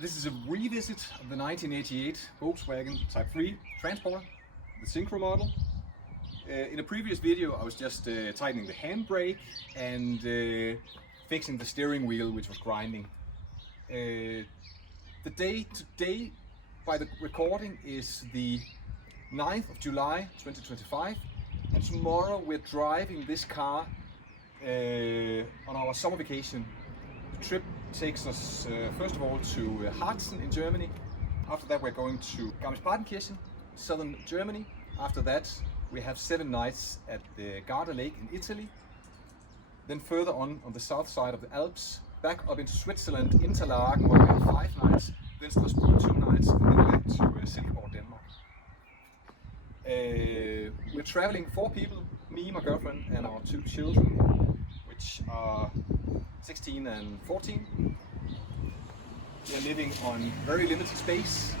This is a revisit of the 1988 Volkswagen Type 3 Transporter, the Synchro model. In a previous video I was just tightening the handbrake and fixing the steering wheel, which was grinding. The day today, by the recording, is the 9th of July 2025, and tomorrow we're driving this car on our summer vacation. The trip takes us first of all to Harzen in Germany. After that we're going to Garmisch-Partenkirchen, southern Germany. After that we have 7 nights at the Garda Lake in Italy. Then further on the south side of the Alps, back up into Switzerland, Interlaken, where we have 5 nights. Then Strasbourg 2 nights, and then back to Silkeborg, Denmark. We're traveling 4 people, me, my girlfriend, and our 2 children, which are 16 and 14. We are living on very limited space,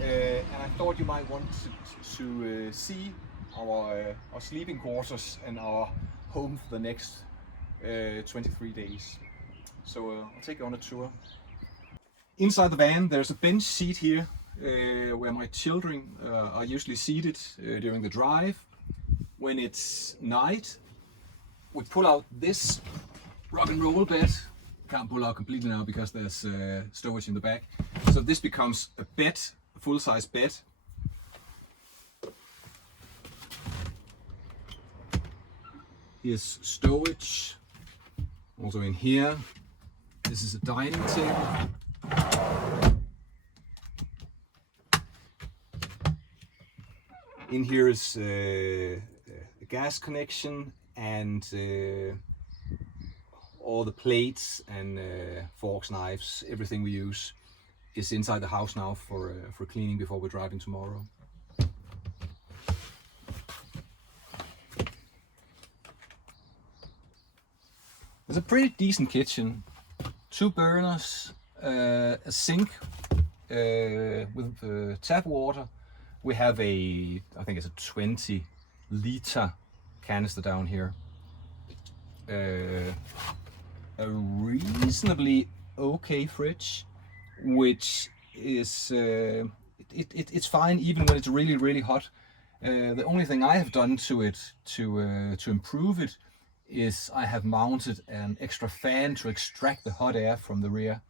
and I thought you might want to see our sleeping quarters and our home for the next 23 days. So I'll take you on a tour. Inside the van there's a bench seat here where my children are usually seated during the drive. When it's night, we pull out this rock and roll bed. Can't pull out completely now because there's stowage in the back. So this becomes a bed, a full-size bed. Here's stowage. Also in here, this is a dining table. In here is a gas connection, and all the plates and forks, knives, everything we use is inside the house now for cleaning before we're driving tomorrow. It's a pretty decent kitchen. 2 burners, a sink with tap water. We have I think it's a 20-liter canister down here. A reasonably okay fridge, which is it's fine even when it's really hot. The only thing I have done to it to improve it is I have mounted an extra fan to extract the hot air from the rear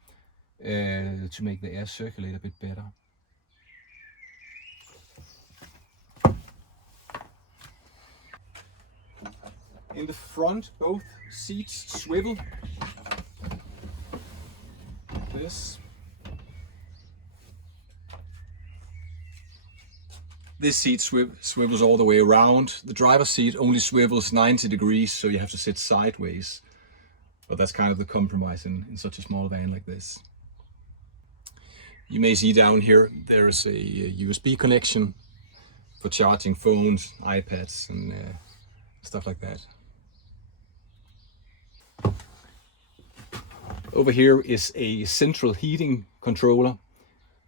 to make the air circulate a bit better. In the front, both seats swivel. Like this. This seat swivels all the way around. The driver's seat only swivels 90 degrees, so you have to sit sideways. But that's kind of the compromise in such a small van like this. You may see down here there's a USB connection for charging phones, iPads, and stuff like that. Over here is a central heating controller.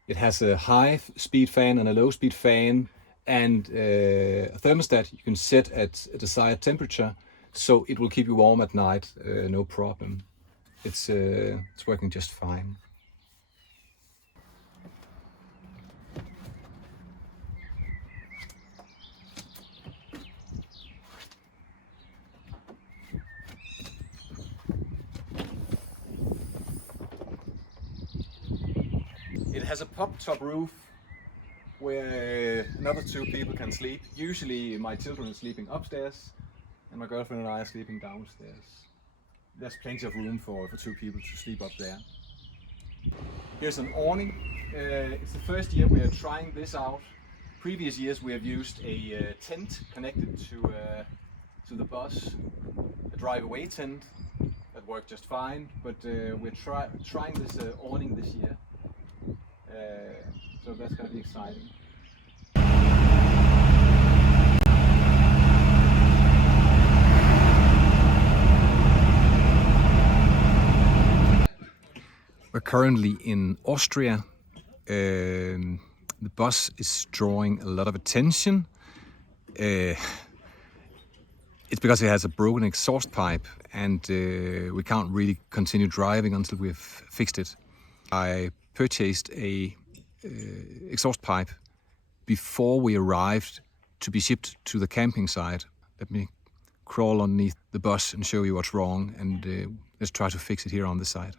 It has a high speed fan and a low speed fan, and a thermostat you can set at a desired temperature, so it will keep you warm at night, no problem. It's working just fine. It has a pop-top roof where another 2 people can sleep. Usually my children are sleeping upstairs and my girlfriend and I are sleeping downstairs. There's plenty of room for 2 people to sleep up there. Here's an awning. It's the first year we are trying this out. Previous years we have used a tent connected to the bus, a drive-away tent that worked just fine, but we're trying this awning this year. So that's going to be exciting. We're currently in Austria. The bus is drawing a lot of attention. It's because it has a broken exhaust pipe, and we can't really continue driving until we've fixed it. I purchased a exhaust pipe before we arrived to be shipped to the camping site. Let me crawl underneath the bus and show you what's wrong, and let's try to fix it here on the side.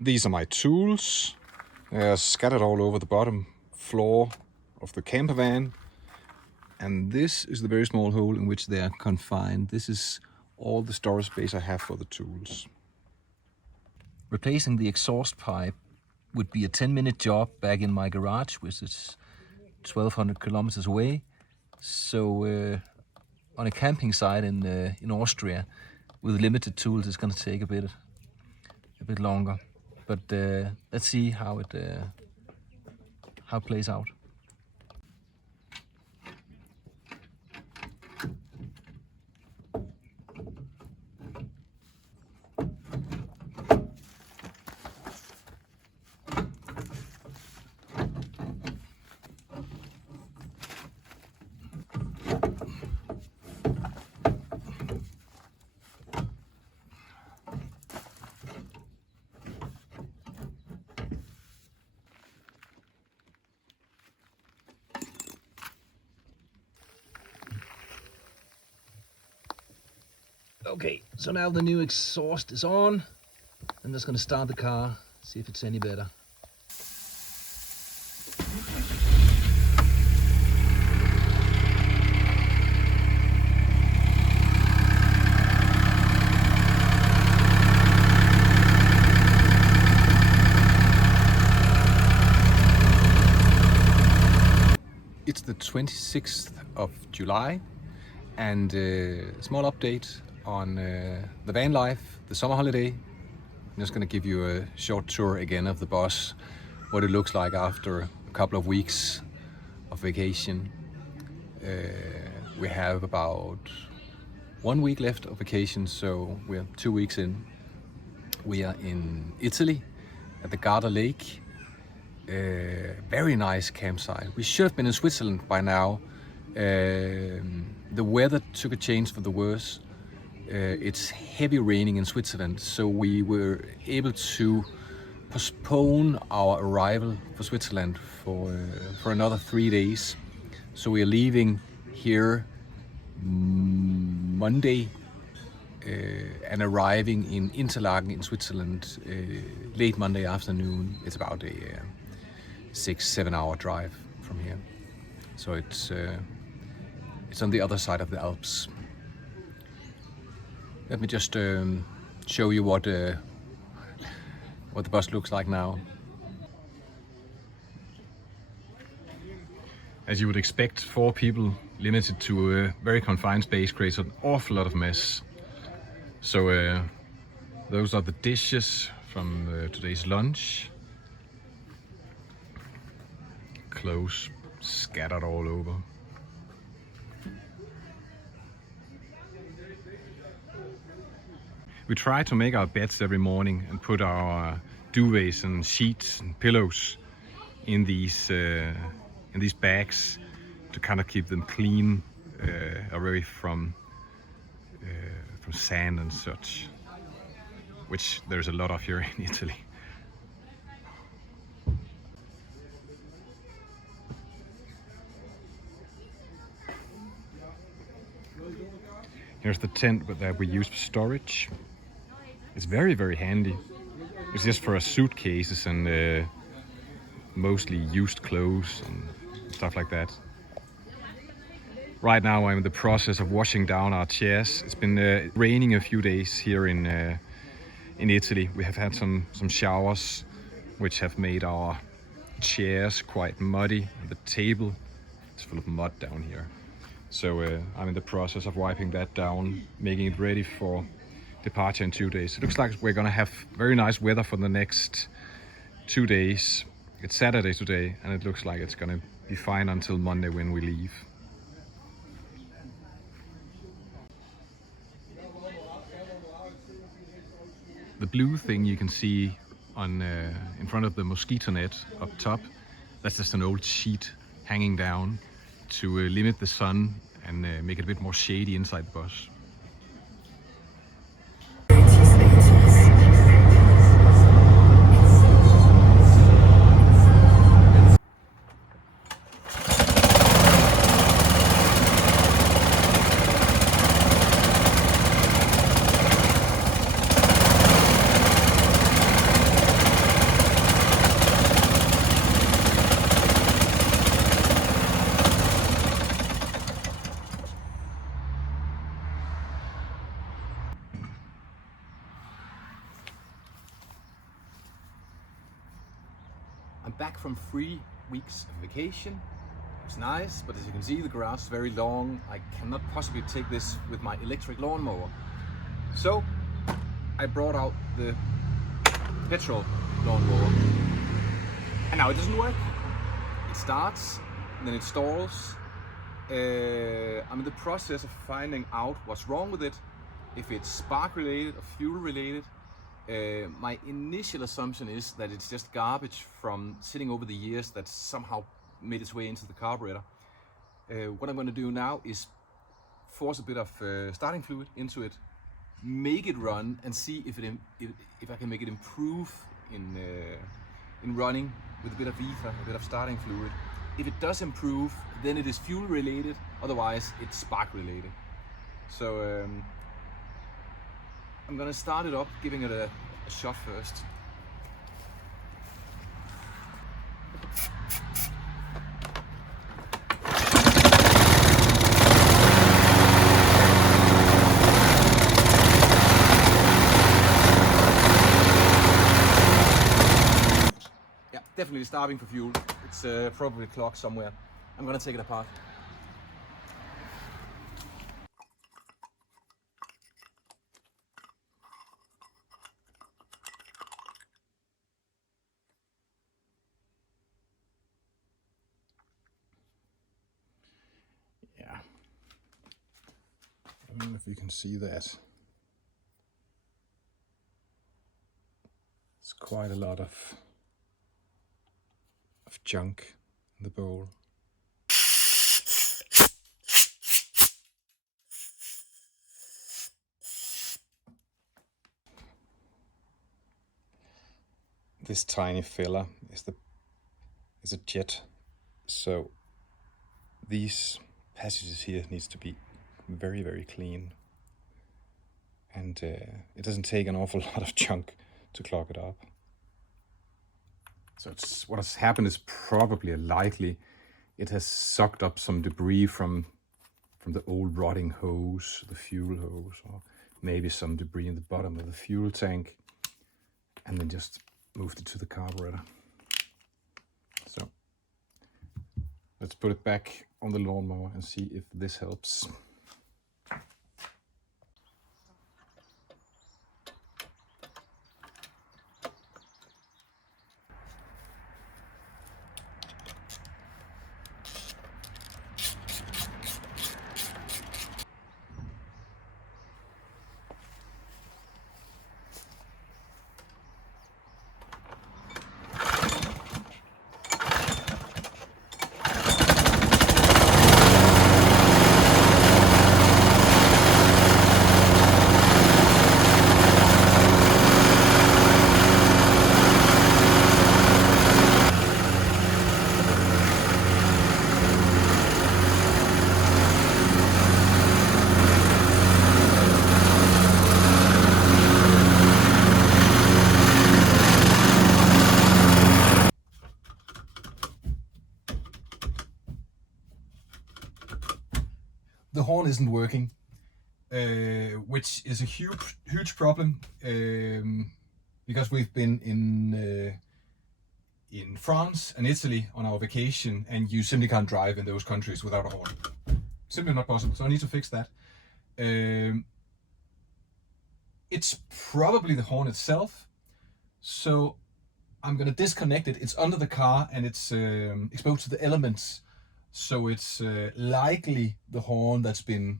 These are my tools. They're scattered all over the bottom floor of the camper van. And this is the very small hole in which they are confined. This is all the storage space I have for the tools. Replacing the exhaust pipe would be a 10-minute job back in my garage, which is 1,200 kilometers away. So on a camping site in Austria, with limited tools, it's going to take a bit longer. But let's see how it plays out. Okay, so now the new exhaust is on. I'm just going to start the car, see if it's any better. It's the 26th of July, and a small update on the Vanlife, the summer holiday. I'm just going to give you a short tour again of the bus, what it looks like after a couple of weeks of vacation. We have about 1 week left of vacation, so we're 2 weeks in. We are in Italy at the Garda Lake. Very nice campsite. We should have been in Switzerland by now. The weather took a change for the worse. It's heavy raining in Switzerland, so we were able to postpone our arrival for Switzerland for another 3 days. So we are leaving here Monday and arriving in Interlaken in Switzerland late Monday afternoon. It's about a 6-7 hour drive from here. So it's on the other side of the Alps. Let me just show you what the bus looks like now. As you would expect, 4 people limited to a very confined space creates an awful lot of mess. So those are the dishes from today's lunch. Clothes scattered all over. We try to make our beds every morning and put our duvets and sheets and pillows in these bags to kind of keep them clean, away from sand and such, which there's a lot of here in Italy. Here's the tent that we use for storage. It's very, very handy. It's just for our suitcases and mostly used clothes and stuff like that. Right now I'm in the process of washing down our chairs. It's been raining a few days here in Italy. We have had some showers which have made our chairs quite muddy. The table is full of mud down here. So I'm in the process of wiping that down, making it ready for departure in 2 days. It looks like we're gonna have very nice weather for the next 2 days. It's Saturday today, and it looks like it's gonna be fine until Monday when we leave. The blue thing you can see on in front of the mosquito net up top, that's just an old sheet hanging down to limit the sun and make it a bit more shady inside the bus. back from 3 weeks of vacation. It's nice, but as you can see, the grass is very long. I cannot possibly take this with my electric lawnmower. So I brought out the petrol lawnmower, and now it doesn't work. It starts, and then it stalls. I'm in the process of finding out what's wrong with it, if it's spark related or fuel related. My initial assumption is that it's just garbage from sitting over the years that somehow made its way into the carburetor. What I'm going to do now is force a bit of starting fluid into it, make it run, and see if I can make it improve in running with a bit of ether, a bit of starting fluid. If it does improve, then it is fuel related, otherwise it's spark related. So I'm gonna start it up, giving it a shot first. Yeah, definitely starving for fuel. It's probably clogged somewhere. I'm gonna take it apart. Yeah, I don't know if you can see that. It's quite a lot of junk in the bowl. This tiny filler is a jet, so these passages here needs to be very, very clean, and it doesn't take an awful lot of junk to clog it up. So what has happened is probably likely it has sucked up some debris from the old rotting hose, the fuel hose, or maybe some debris in the bottom of the fuel tank, and then just moved it to the carburetor. So let's put it back on the lawnmower and see if this helps. The horn isn't working, which is a huge problem, because we've been in France and Italy on our vacation, and you simply can't drive in those countries without a horn. Simply not possible. So I need to fix that. It's probably the horn itself. So I'm gonna disconnect it. It's under the car and it's exposed to the elements. So it's likely the horn that's been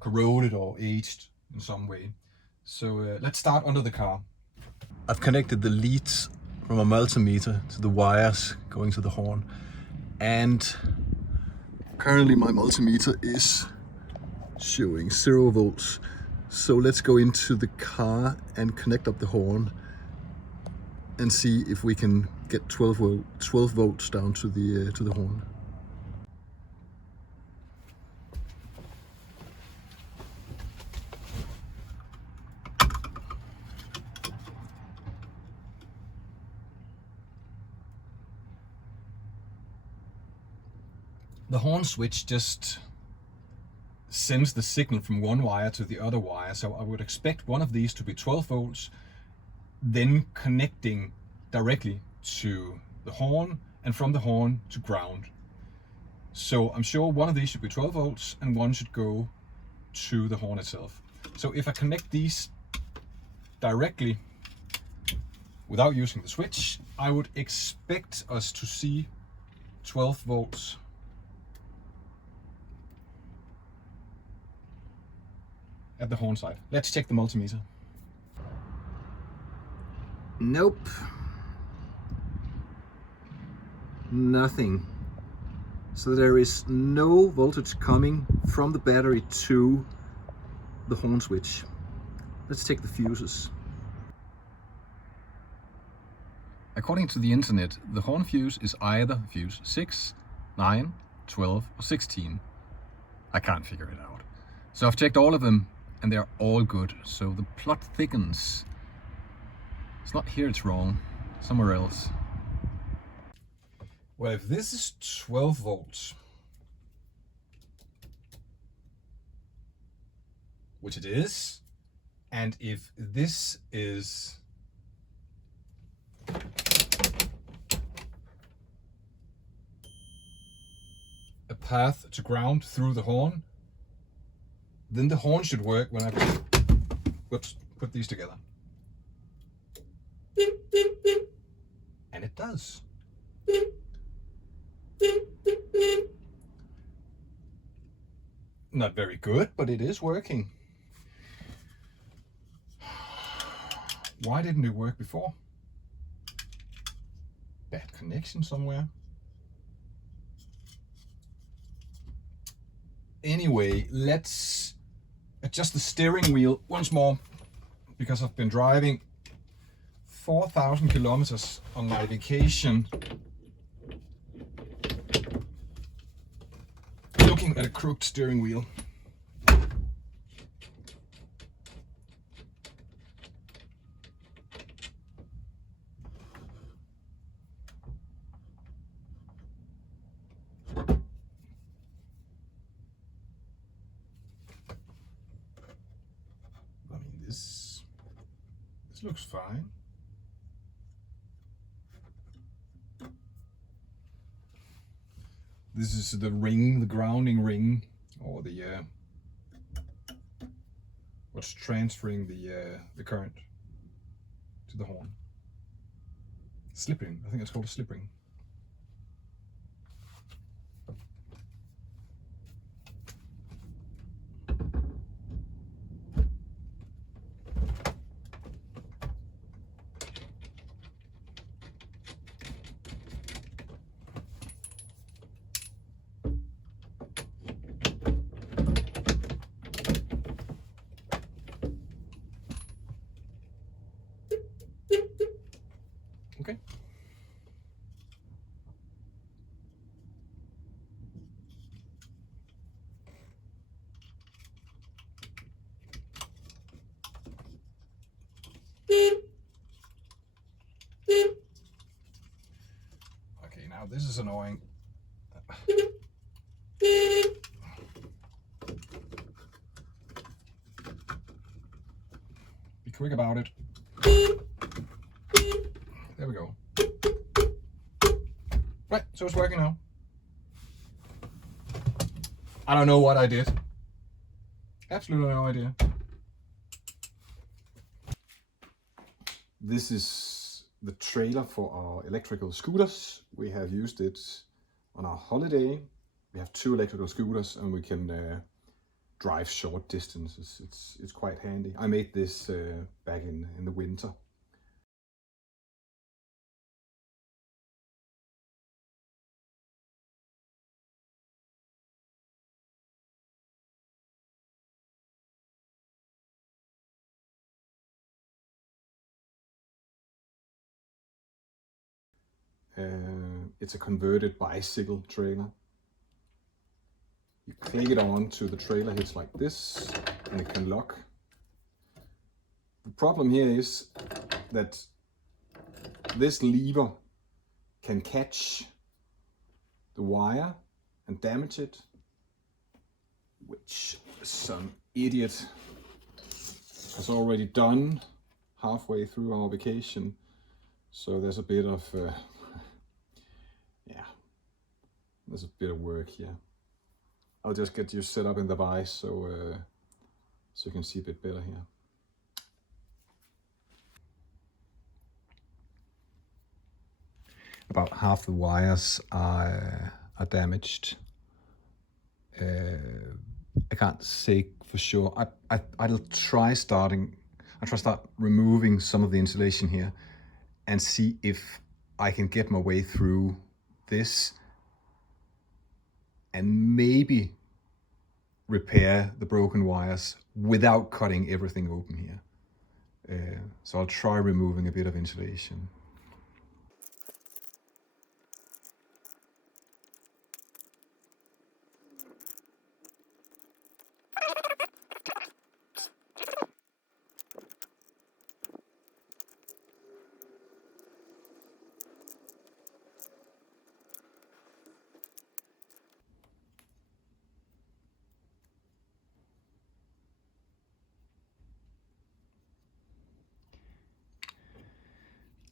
corroded or aged in some way. So let's start under the car. I've connected the leads from a multimeter to the wires going to the horn, and currently my multimeter is showing 0 volts. So let's go into the car and connect up the horn and see if we can get 12 volts down to the horn. The horn switch just sends the signal from one wire to the other wire, so I would expect one of these to be 12 volts, then connecting directly to the horn and from the horn to ground. So I'm sure one of these should be 12 volts and one should go to the horn itself. So if I connect these directly without using the switch, I would expect us to see 12 volts. At the horn side. Let's check the multimeter. Nope. Nothing. So there is no voltage coming from the battery to the horn switch. Let's check the fuses. According to the internet, the horn fuse is either fuse 6, 9, 12 or 16. I can't figure it out. So I've checked all of them and they're all good. So the plot thickens. It's not here it's wrong, somewhere else. Well, if this is 12 volts, which it is, and if this is a path to ground through the horn, then the horn should work when I put these together. And it does. Not very good, but it is working. Why didn't it work before? Bad connection somewhere. Anyway, let's adjust the steering wheel once more, because I've been driving 4,000 kilometers on my vacation looking at a crooked steering wheel. I mean, this looks fine. This is the ring, the grounding ring, or the what's transferring the current to the horn. Slip ring, I think it's called a slip ring. Okay. Okay, now this is annoying. Be quick about it. There we go. Right, so it's working now. I don't know what I did. Absolutely no idea. This is the trailer for our electrical scooters. We have used it on our holiday. We have 2 electrical scooters and we can drive short distances. It's quite handy. I made this back in the winter. It's a converted bicycle trailer. You click it on to the trailer hitch like this and it can lock. The problem here is that this lever can catch the wire and damage it, which some idiot has already done halfway through our vacation. So there's a bit of there's a bit of work here. I'll just get you set up in the vise so you can see a bit better here. About half the wires are damaged. I can't say for sure. I'll try start removing some of the insulation here and see if I can get my way through this and maybe repair the broken wires without cutting everything open here. So I'll try removing a bit of insulation.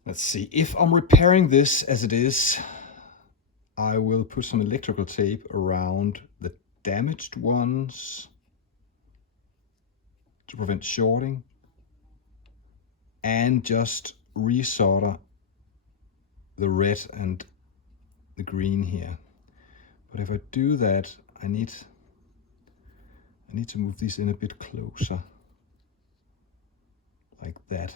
Let's see, if I'm repairing this as it is, I will put some electrical tape around the damaged ones to prevent shorting and just resolder the red and the green here. But if I do that, I need to move these in a bit closer, like that.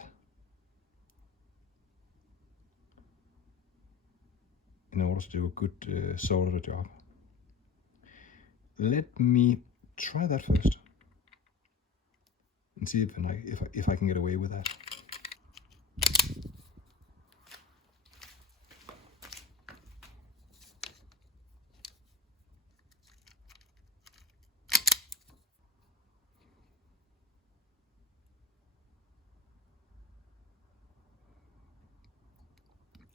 In order to do a good solder job. Let me try that first and see if I can get away with that.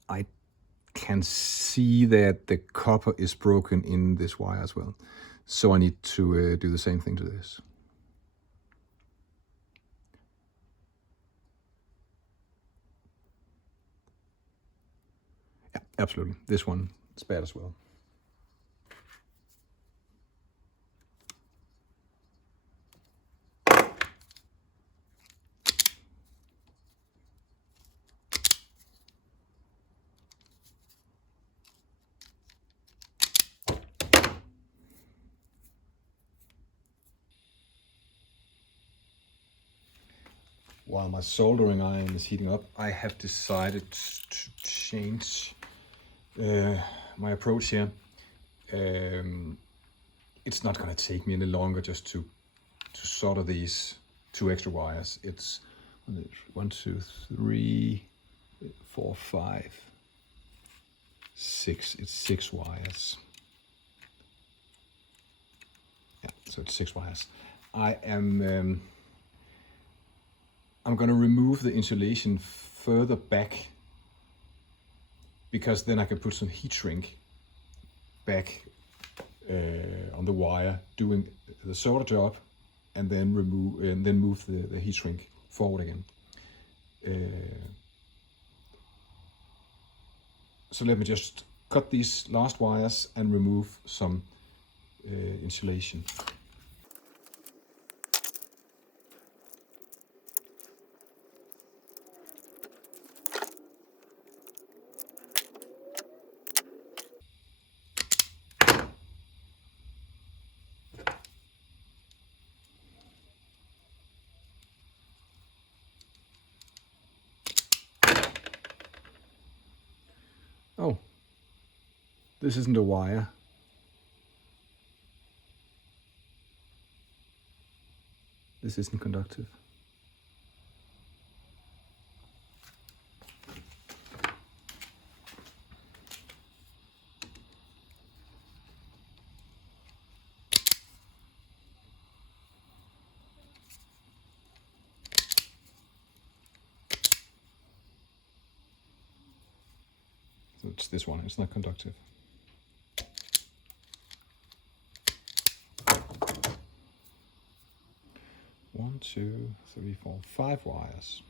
I can see that the copper is broken in this wire as well. So I need to do the same thing to this. Yeah, absolutely. This one is bad as well. While my soldering iron is heating up, I have decided to change my approach here. It's not going to take me any longer just to solder these 2 extra wires. It's 1, 2, 3, 4, 5, 6. It's 6 wires. Yeah, so it's 6 wires. I'm going to remove the insulation further back, because then I can put some heat shrink back on the wire, doing the solder job, and then move the heat shrink forward again. So let me just cut these last wires and remove some insulation. Oh, this isn't a wire. This isn't conductive. So it's this one, it's not conductive. One, 2, 3, 4, 5 wires.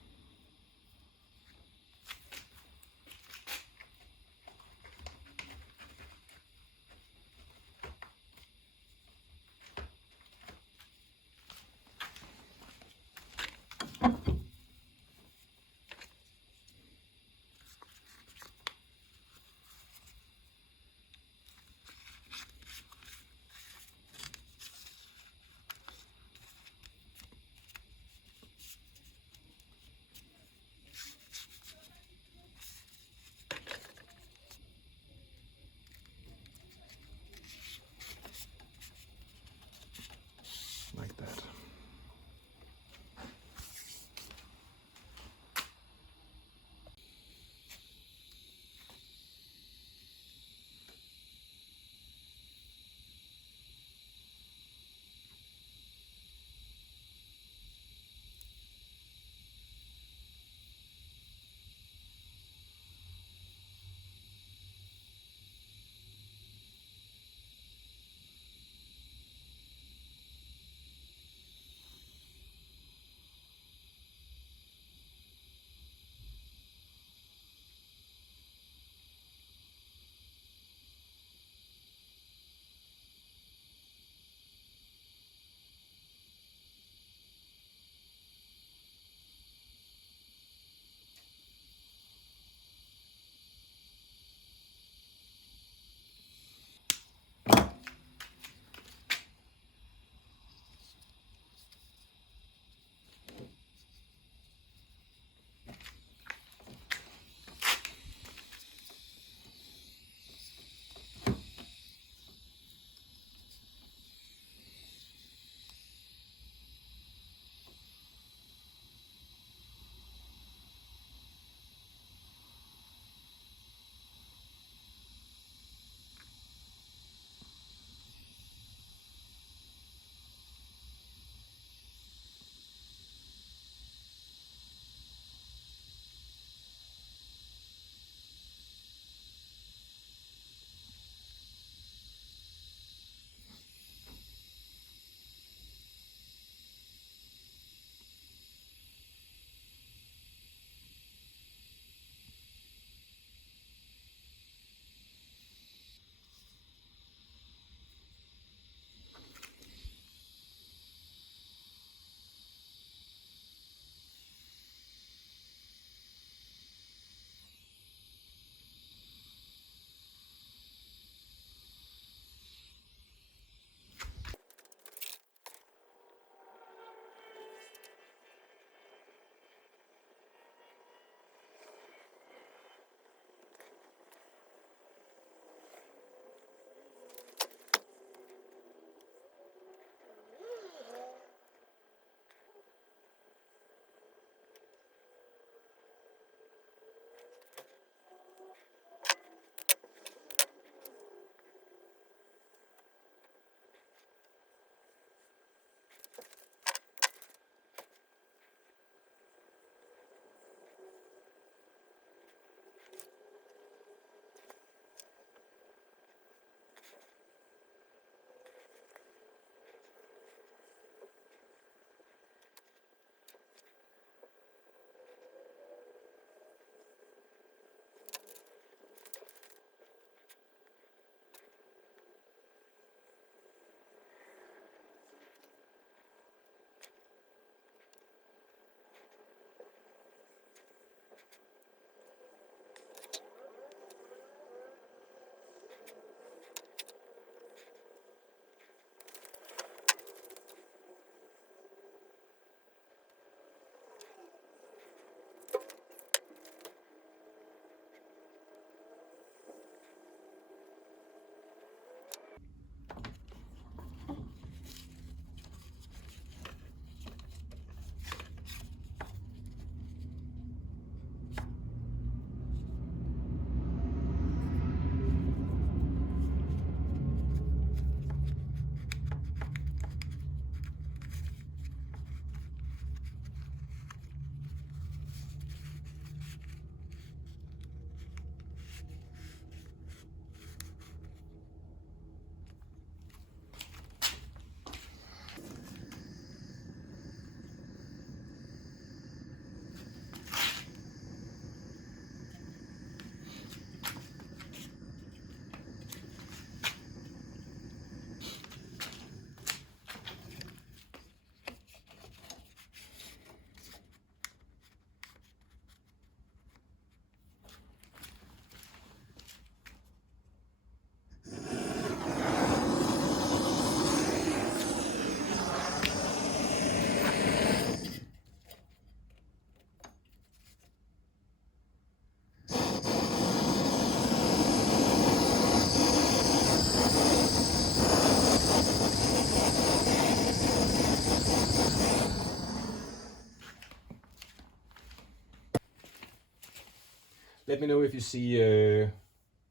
Let me know if you see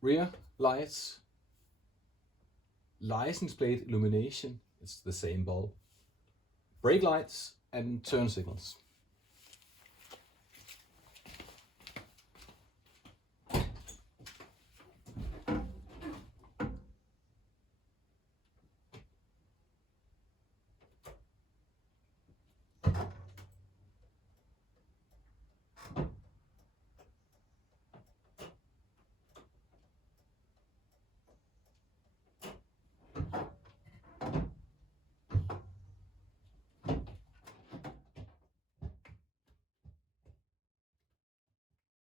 rear lights, license plate illumination, it's the same bulb, brake lights and turn signals.